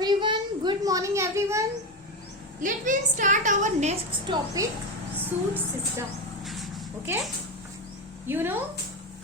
everyone. Good morning everyone. Let me start our next topic, shoot system. Okay. You know,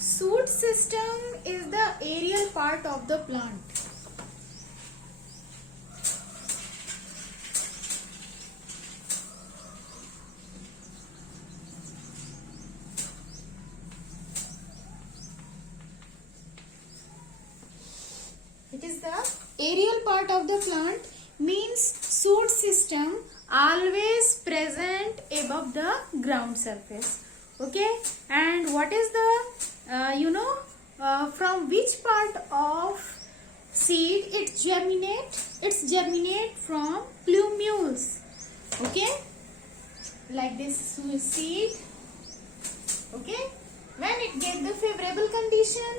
shoot system is the aerial part of the plant. It is the aerial part of the plant, means shoot system always present above the ground surface. Okay, and what is the from which part of seed it germinate? It's germinate from plumules. Okay, like this seed. Okay, when it get the favorable condition,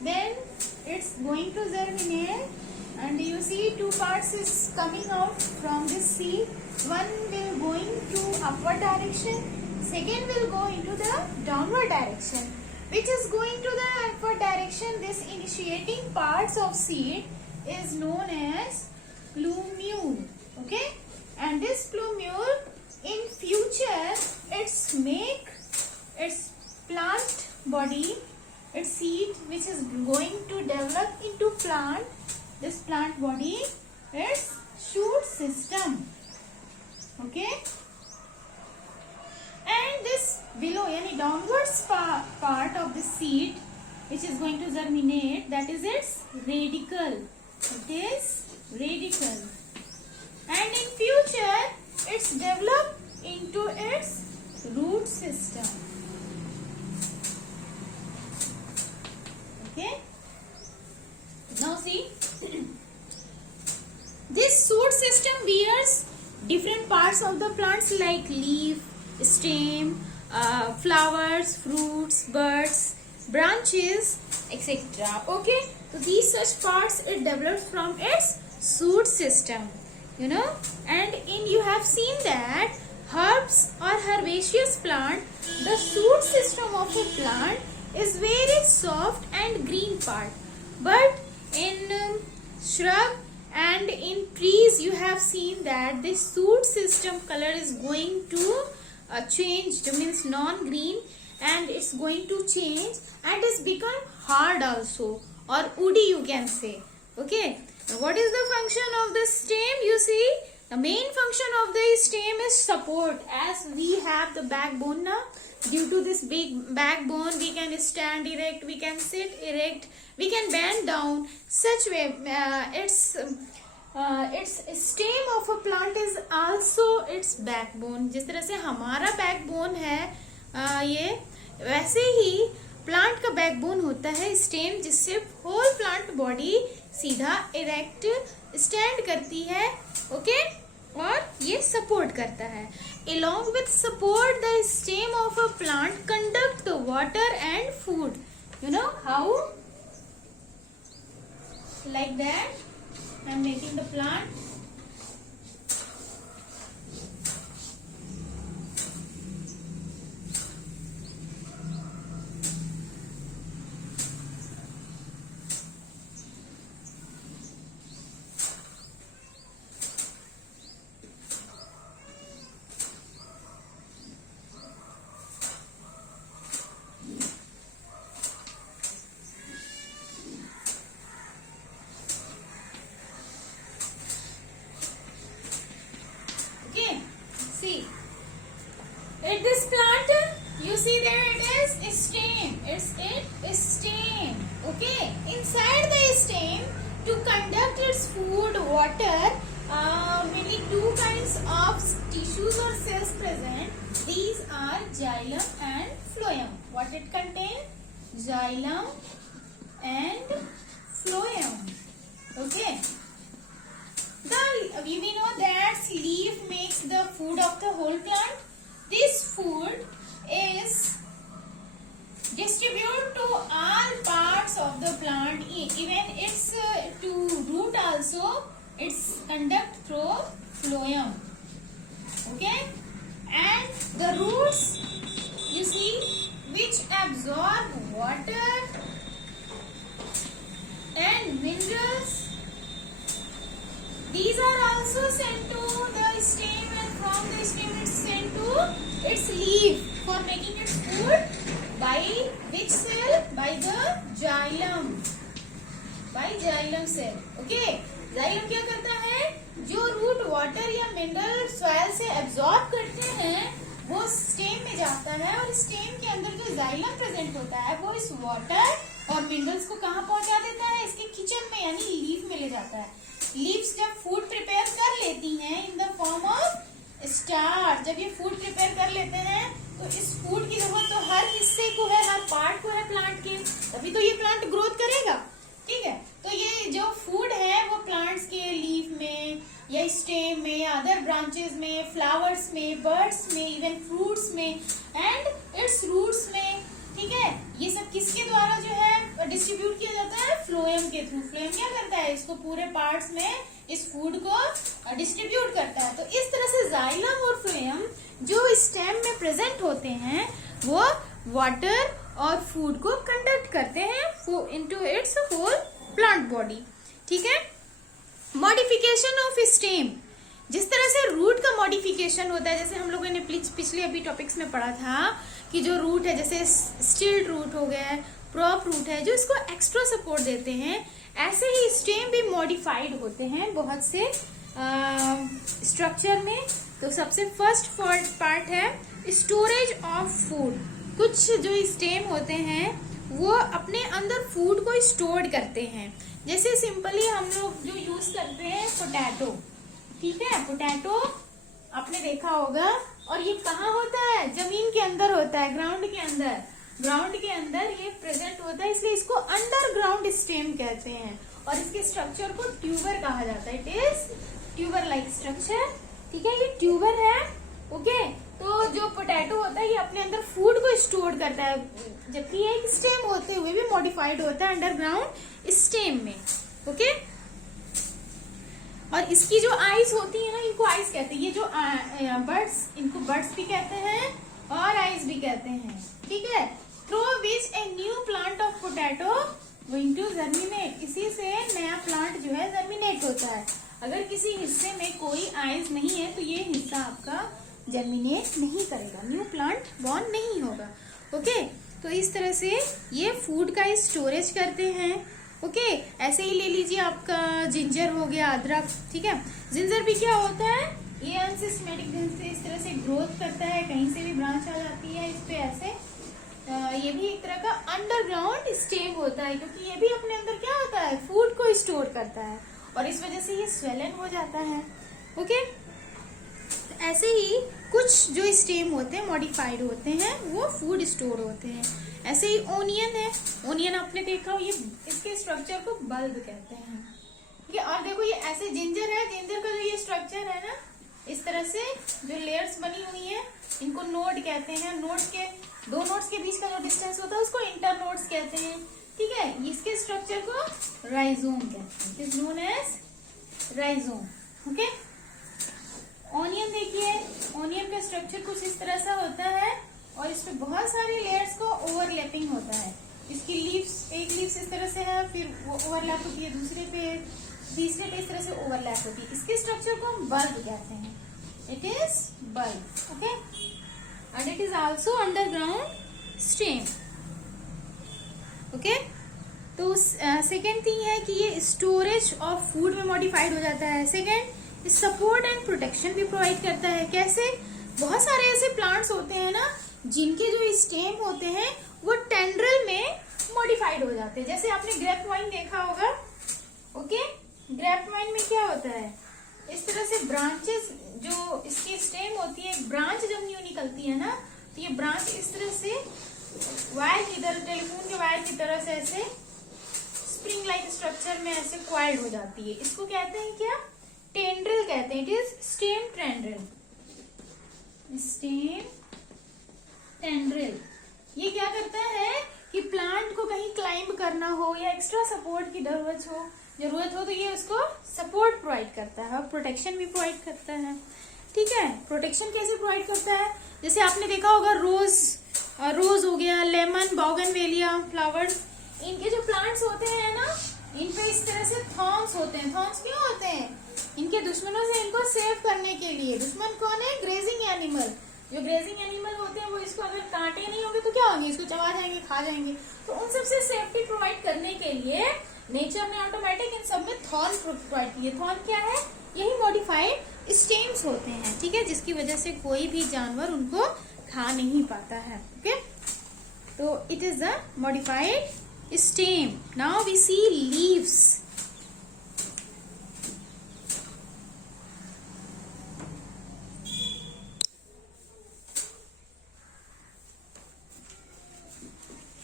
then it's going to germinate, and you see two parts is coming out from this seed. One will going to upward direction, second will go into the downward direction. Which is going to the upward direction, this initiating parts of seed is known as plumule. Okay, and this plumule in future it's make its plant body, its seed which is going to develop into plant. This plant body is shoot system. Okay, and this below yani downwards part of the seed which is going to germinate, that is its radicle. It is radicle, and in future it's developed into its root system. Okay, now see, this shoot system bears different parts of the plants like leaf, stem, flowers, fruits, buds, branches, etc. Okay, so these such parts it develops from its shoot system, you know. And you have seen that herbs or herbaceous plant, the shoot system of a plant is very soft and green part, but in shrub and in trees you have seen that the shoot system color is going to change, means non-green, and it's going to change and it's become hard also, or woody you can say. Okay, what is the function of the stem? You see, the main function of the stem is support. As we have the backbone now, due to this big backbone we can stand erect, we can sit erect, we can bend down. Such way its stem of a plant is also its backbone. जिस तरह से हमारा backbone है ये, वैसे ही प्लांट का बैकबोन होता है स्टेम, जिससे होल प्लांट बॉडी सीधा इरेक्ट स्टैंड करती है. ओके, और ये सपोर्ट करता है. Along with support, the stem of a plant conduct the water and food. You know how? Like that. I am making the plant. See, at this plant, you see there it is a stem. It's a stem. Okay, inside the stem, to conduct its food, water, mainly two kinds of tissues or cells present. These are xylem and phloem. What it contains? Xylem and phloem. Okay. We know that leaf makes the food of the whole plant. This food is distributed to all parts of the plant. Even its to root also, it's conduct through phloem. Okay, and the roots, you see, which absorb water and minerals sent to the stem and from the stem it's sent to its leaf for making its food by which cell? By the xylem. By xylem cell. Okay. xylem क्या करता है? जो root water या mineral soil से एब्जॉर्ब करते हैं वो स्टेम में जाता है और स्टेम के अंदर जो xylem प्रेजेंट होता है वो इस वाटर और मिनरल्स को कहाँ पहुंचा देता है? इसके किचन में यानी लीफ में ले जाता है। लीव्स जब फूड प्रिपेयर कर लेती हैं in the form of starch, जब ये फूड प्रिपेयर कर लेते हैं तो इस फूड की जरूरत तो हर हिस्से को है, हर पार्ट को है प्लांट के, तभी तो ये प्लांट ग्रोथ करेगा। ठीक है, तो ये जो फूड है वो प्लांट्स के लीफ में या स्टेम में या अदर ब्रांचेस में, फ्लावर्स में, बर्ड्स में, इवन फ्रूट्स में एंड इट्स रूट्स में। ठीक है, ये सब किसके द्वारा जो है डिस्ट्रीब्यूट किया जाता है? फ्लोएम के थ्रू। फ्लोएम क्या करता है? इसको पूरे पार्ट्स में इस फूड को डिस्ट्रीब्यूट करता है। तो इस तरह से जाइलम और फ्लोएम जो स्टेम में प्रेजेंट होते हैं वो वाटर और फूड को कंडक्ट करते हैं into its whole plant body. ठीक है, मॉडिफिकेशन ऑफ स्टेम, जिस तरह से रूट का मॉडिफिकेशन होता है, जैसे हम लोगों ने पिछले अभी टॉपिक्स में पढ़ा था कि जो रूट है जैसे स्टिल्ट रूट हो गया है, प्रॉप रूट है जो इसको एक्स्ट्रा सपोर्ट देते हैं, ऐसे ही स्टेम भी मॉडिफाइड होते हैं बहुत से स्ट्रक्चर में। तो सबसे फर्स्ट पार्ट है स्टोरेज ऑफ फूड। कुछ जो स्टेम होते हैं वो अपने अंदर फूड को स्टोर करते हैं। जैसे सिंपली हम लोग जो यूज करते हैं पोटैटो, ठीक है, पोटैटो आपने देखा होगा, और ये कहाँ होता है? जमीन के अंदर होता है, ग्राउंड के अंदर। ग्राउंड के अंदर ये प्रेजेंट होता है, इसलिए इसको अंडरग्राउंड स्टेम कहते हैं और इसके स्ट्रक्चर को ट्यूबर कहा जाता है। It is tuber like structure. ठीक है, ये ट्यूबर है। ओके, तो जो पोटैटो होता है ये अपने अंदर फूड को स्टोर करता है, जबकि ये एक स्टेम होते हुए भी मॉडिफाइड होता है अंडरग्राउंड स्टेम में। ओके, और इसकी जो आईज होती है ना, इनको आईज कहते हैं। ये जो बर्ड्स, इनको बर्ड्स भी कहते हैं और आईज भी कहते हैं। ठीक है, through which a new plant of potato going to germinate, इसी से नया प्लांट जो है जर्मिनेट होता है। अगर किसी हिस्से में कोई आईज नहीं है तो ये हिस्सा आपका जर्मिनेट नहीं करेगा, न्यू प्लांट बॉर्न नहीं होगा। ओके, तो इस तरह से ये फूड का स्टोरेज करते हैं। ओके, ऐसे ही ले लीजिए आपका जिंजर हो गया, अदरक। ठीक है, जिंजर भी क्या होता है? ये अनसिस्टेमेटिक ढंग से इस तरह से ग्रोथ करता है, कहीं से भी ब्रांच आ जाती है इस पे ऐसे। ये भी एक तरह का अंडरग्राउंड स्टेम होता है, क्योंकि ये भी अपने अंदर क्या होता है? फूड को स्टोर करता है और इस वजह से ये स्वेलन हो जाता है। ओके, ऐसे ही कुछ जो स्टेम होते हैं मॉडिफाइड होते हैं, वो फूड स्टोर होते हैं। ऐसे ही ओनियन है, ओनियन आपने देखा हो, ये इसके स्ट्रक्चर को बल्ब कहते हैं। ठीक है, और देखो ये ऐसे जिंजर है, जिंजर का जो ये स्ट्रक्चर है ना, इस तरह से जो लेयर्स बनी हुई है इनको नोड कहते हैं। नोड्स के, दो नोड्स के बीच का जो डिस्टेंस होता है उसको इंटर नोड्स कहते हैं। ठीक है, इसके स्ट्रक्चर को राइजोम कहते हैं, it is known as rhizome. Okay, onion देखिए, ऑनियन का स्ट्रक्चर कुछ इस तरह सा होता है और इस पे बहुत सारी लेयर्स को ओवरलैपिंग होता है। इसकी लीव्स, एक लीव्स इस तरह से है, फिर वो ओवरलैप होती है दूसरे पे, तीसरे पे इस तरह से ओवरलैप होती है। इसके स्ट्रक्चर को हम बल्ब कहते हैं, it is bulb. Okay, and it is also underground stem. Okay, तो सेकेंड थिंग है कि ये स्टोरेज ऑफ फूड में मॉडिफाइड हो जाता है। सेकेंड, सपोर्ट एंड प्रोटेक्शन भी प्रोवाइड करता है। कैसे? बहुत सारे ऐसे प्लांट्स होते हैं ना जिनके जो स्टेम होते हैं वो टेंड्रिल में मॉडिफाइड हो जाते हैं। जैसे आपने ग्रेप वाइन देखा होगा। ओके, ग्रेप वाइन में क्या होता है? इस तरह से ब्रांचेस, जो इसकी स्टेम होती है, एक ब्रांच जब न्यू निकलती है ना, तो ये ब्रांच इस तरह से वायर की तरह, टेलीफोन के वायर की तरह से ऐसे स्प्रिंग लाइक स्ट्रक्चर में ऐसे क्वाइल्ड हो जाती है। इसको कहते हैं क्या? टेंड्रिल कहते हैं। It is stem tendril, stem tendril. ये क्या करता है कि प्लांट को कहीं क्लाइंब करना हो या एक्स्ट्रा सपोर्ट की जरूरत हो तो ये उसको सपोर्ट प्रोवाइड करता है और प्रोटेक्शन भी प्रोवाइड करता है। ठीक है, प्रोटेक्शन कैसे प्रोवाइड करता है? जैसे आपने देखा होगा रोज हो गया, लेमन, बोगनवेलिया फ्लावर्स, इनके जो प्लांट्स होते हैं ना, इन पे इस तरह से थॉर्न्स होते हैं। थॉर्न्स क्यों होते हैं? इनके दुश्मनों से इनको सेव करने के लिए। दुश्मन कौन है? Grazing animal. जो ग्रेजिंग एनिमल होते हैं वो इसको अगर काटे नहीं होंगे तो क्या होंगे? इसको चबा जाएंगे, खा जाएंगे। तो उन सबसे सेफ्टी प्रोवाइड करने के लिए नेचर ने ऑटोमेटिक इन सब में थॉर्न प्रोवाइड किए। थॉर्न क्या है? यही मॉडिफाइड स्टेम्स होते हैं, ठीक है, जिसकी वजह से कोई भी जानवर उनको खा नहीं पाता है। ओके, तो it is the modified stem. Now we see leaves.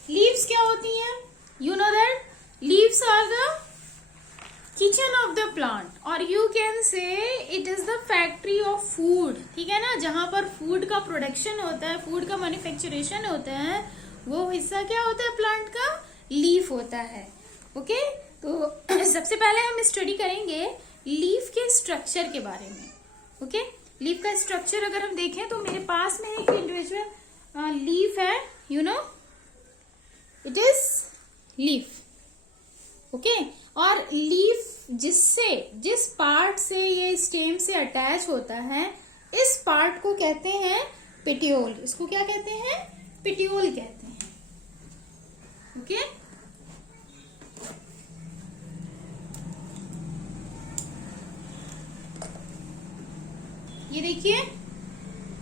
Leaves क्या होती हैं? You know that leaves are the kitchen of the plant, और you can say it is the factory of food, ठीक है ना। जहां पर फूड का प्रोडक्शन होता है, फूड का मैन्युफैक्चरेशन होता है, वो हिस्सा क्या होता है प्लांट का? लीफ होता है। ओके, तो सबसे पहले हम स्टडी करेंगे लीफ के स्ट्रक्चर के बारे में। ओके, लीफ का स्ट्रक्चर अगर हम देखें तो मेरे पास में एक इंडिविजुअल लीफ है, you know it is leaf. Okay, और लीफ जिस पार्ट से ये स्टेम से अटैच होता है, इस पार्ट को कहते हैं पेटियोल। इसको क्या कहते हैं? पेटियोल कहते हैं। ओके, ये देखिए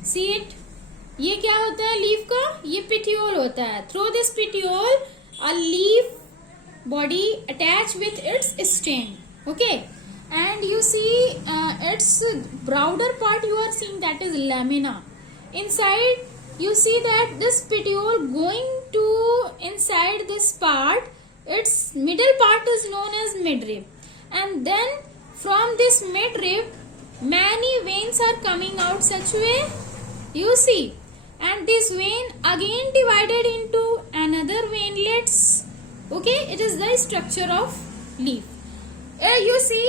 सीट, ये क्या होता है लीफ का? ये पेटियोल होता है। Through this petiole a leaf body attach with its stem. Okay, and you see its broader part you are seeing, that is lamina. Inside you see that this petiole going to inside this part, its middle part is known as midrib, and then from this midrib many veins are coming out such way, you see, and this vein again divided into another veinlets. Okay, it is the structure of leaf. You see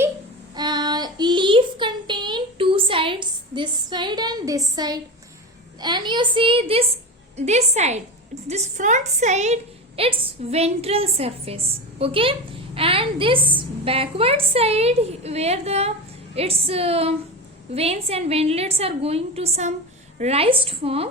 leaf contain two sides, this side and this side, and you see this side, this front side, its ventral surface. Okay, and this backward side where the its veins and veinlets are going to some raised form,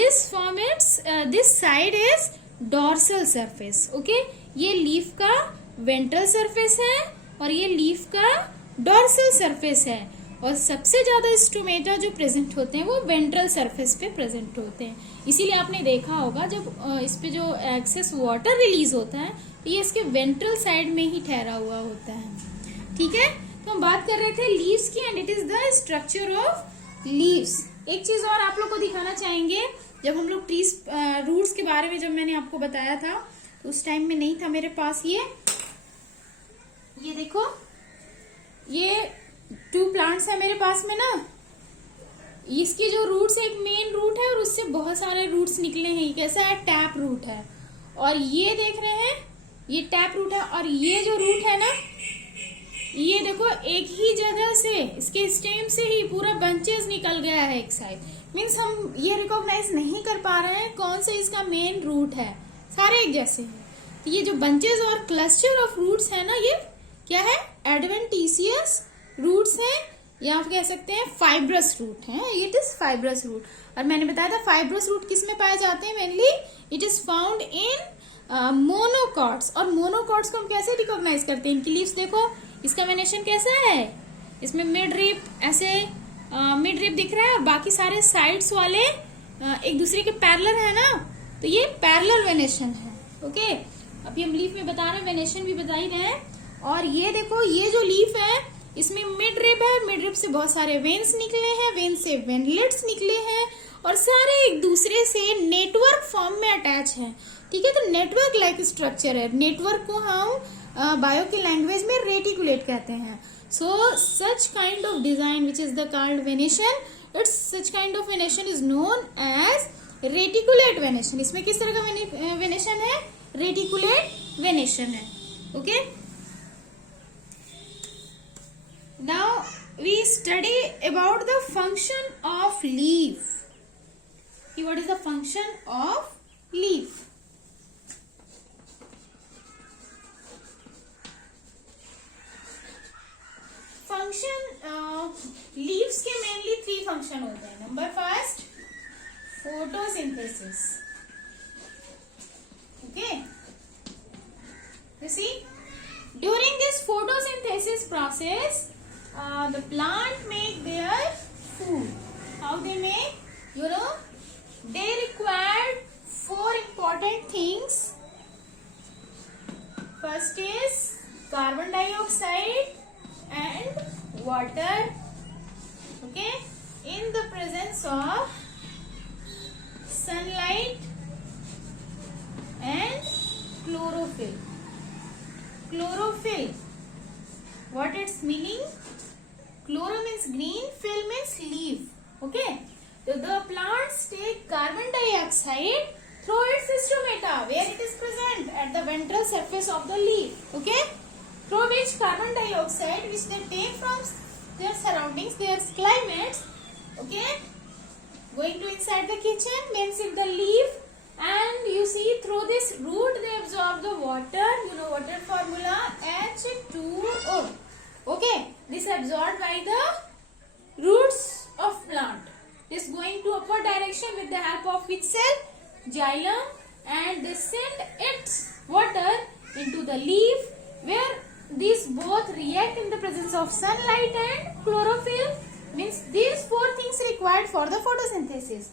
this form its this side is dorsal surface. Okay, ये लीफ का ventral surface है और ये लीफ का dorsal surface है, और सबसे ज्यादा स्टोमेटा जो प्रेजेंट होते हैं वो वेंट्रल सरफेस पे प्रेजेंट होते हैं। इसीलिए आपने देखा होगा जब इस पे जो एक्सेस वाटर रिलीज होता है तो ये इसके वेंट्रल साइड में ही ठहरा हुआ होता है। ठीक है, तो हम बात कर रहे थे लीव्स की, and it is the structure of leaves. एक चीज और आप लोग को दिखाना चाहेंगे, जब हम लोग ट्रीज रूट्स के बारे में जब मैंने आपको बताया था तो उस टाइम में नहीं था मेरे पास ये देखो, ये 2 प्लांट्स है मेरे पास में ना। इसकी जो रूट्स, एक मेन रूट है और उससे बहुत सारे रूट्स निकले हैं। ये कैसा है? टैप रूट है। और ये देख रहे हैं, ये टैप रूट है, और ये जो रूट है ना, ये देखो एक ही जगह से, इसके स्टेम से ही पूरा बंचेस निकल गया है एक साइड। मीन्स हम ये रिकॉग्नाइज नहीं कर पा रहे हैं कौन से इसका मेन रूट है, सारे एक जैसे हैं। तो ये जो बंचेस और क्लस्टर ऑफ रूट्स है ना, ये क्या है? एडवेंटिशियस रूट्स हैं, या आप कह सकते हैं फाइब्रस रूट है। It is fibrous root. और मैंने बताया था फाइब्रस रूट किस में पाए जाते हैं? Mainly it is found in monocots. और मोनोकॉट्स को हम कैसे रिकॉग्नाइज करते हैं? इनकी लीव्स देखो, इसका वेनेशन कैसा है? इसमें मिड रिप ऐसे मिड रिप दिख रहा है, और बाकी सारे साइड्स वाले एक दूसरे के पैरेलल है ना, तो ये पैरेलल वेनेशन है। ओके, अभी हम लीफ में बता रहे हैं, वेनेशन भी बता ही रहे हैं। और ये देखो, ये जो लीफ है इसमें मिड रिप है, मिड रिप से बहुत सारे वेन्स निकले हैं, वेन से वेनलेट्स निकले हैं, और सारे एक दूसरे से नेटवर्क फॉर्म में अटैच हैं। ठीक है, तो नेटवर्क लाइक स्ट्रक्चर है। नेटवर्क को हम बायो की लैंग्वेज में रेटिकुलेट कहते हैं। So such kind of design which is the called venation, it's such kind of venation is known as reticulate venation. इसमें किस तरह का venation है? Reticulate venation है। Okay? Now we study about the function of leaf. What is the function of leaf? function function होते हैं. Number first, photosynthesis. Okay, you see, during this photosynthesis process, the plant make their food. How they make? They require 4 important things. First is carbon dioxide and water. Okay, in the presence of sunlight and chlorophyll. Chlorophyll, what its meaning? Chloro means green, phyll means leaf. Okay, so the plants take carbon dioxide through its stomata, where it is present at the ventral surface of the leaf. Okay, through which carbon dioxide which they take from their surroundings, their climates. Okay, going to inside the kitchen, means in the leaf, and you see through this root they absorb the water. Water formula H2O. Okay, this absorbed by the roots of plant. This going to upward direction with the help of which cell? Xylem, and they send its water into the leaf, where these both react in the presence of sunlight and chlorophyll. Means these 4 things required for the photosynthesis.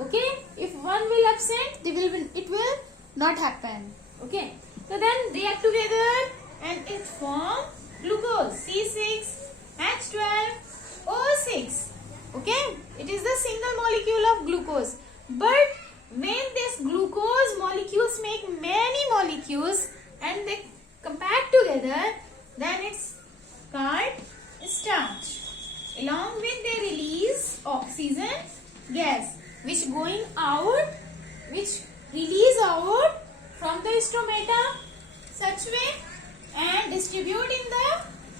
Okay, if one will absent, it will not happen. Okay, so then react together and it form glucose, C6H12O6. Okay, it is the single molecule of glucose. But when this glucose molecules make many molecules and they compact together, then it's called starch. Along with they release oxygen gas, which release out from the stomata such way and distribute in the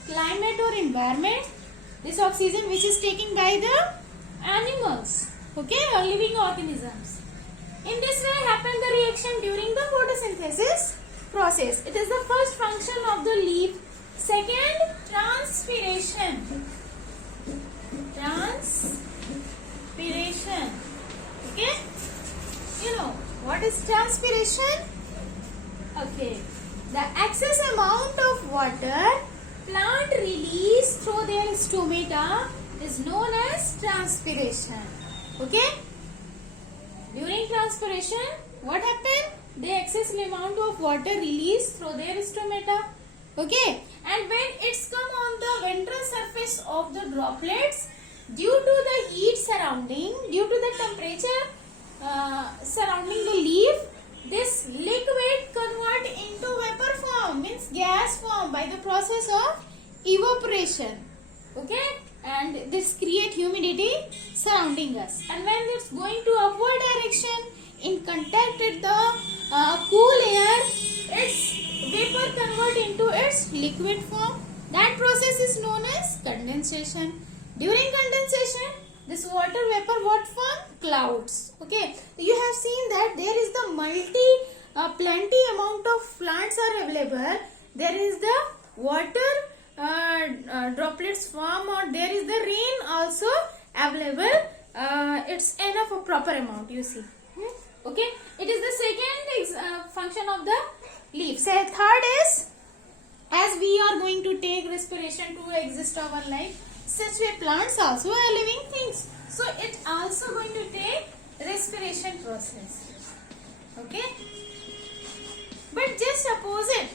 climate or environment. This oxygen which is taken by the animals, okay, or living organisms. In this way happen the reaction during the photosynthesis process. It is the first function of the leaf. Second, transpiration. Transpiration. Okay, what is transpiration? Okay, the excess amount of water plant release through their stomata is known as transpiration. Okay, during transpiration what happened? The excess amount of water released through their stomata. Okay, and when it's come on the ventral surface of the droplets, due to the heat surrounding, due to the temperature surrounding the leaf, this liquid convert into vapor form, means gas form, by the process of evaporation. Okay, and this create humidity surrounding us, and when it's going to upward direction in contact with the cool air, its vapor convert into its liquid form. That process is known as condensation. During condensation, this water vapor what form? Clouds. Okay, you have seen that there is the plenty amount of plants are available. There is the water droplets form, or there is the rain also available. It's enough a proper amount, you see. Okay, it is the second function of the leaf. Say third is, as we are going to take respiration to exist our life, such way plants also are living things. So it also going to take respiration process. Okay, but just opposite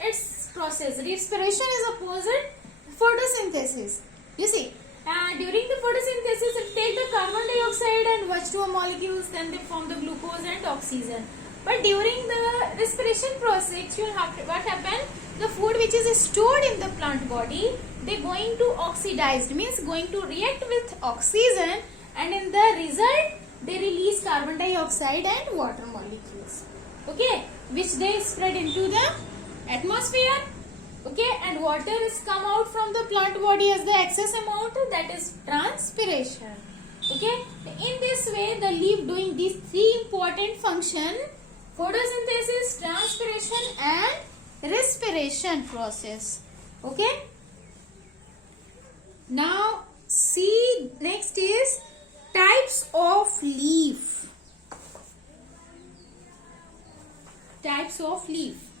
its process. Respiration is opposite photosynthesis. You see, during the photosynthesis, it take the carbon dioxide and H2O molecules, then they form the glucose and oxygen. But during the respiration process, what happen? The food which is stored in the plant body, they going to oxidize, means going to react with oxygen, and in the result, they release carbon dioxide and water molecules. Okay, which they spread into the atmosphere. Okay, and water is come out from the plant body as the excess amount, that is transpiration. Okay, in this way the leaf doing these 3 important function: photosynthesis, transpiration and respiration process. Okay, now see, next is types of leaf.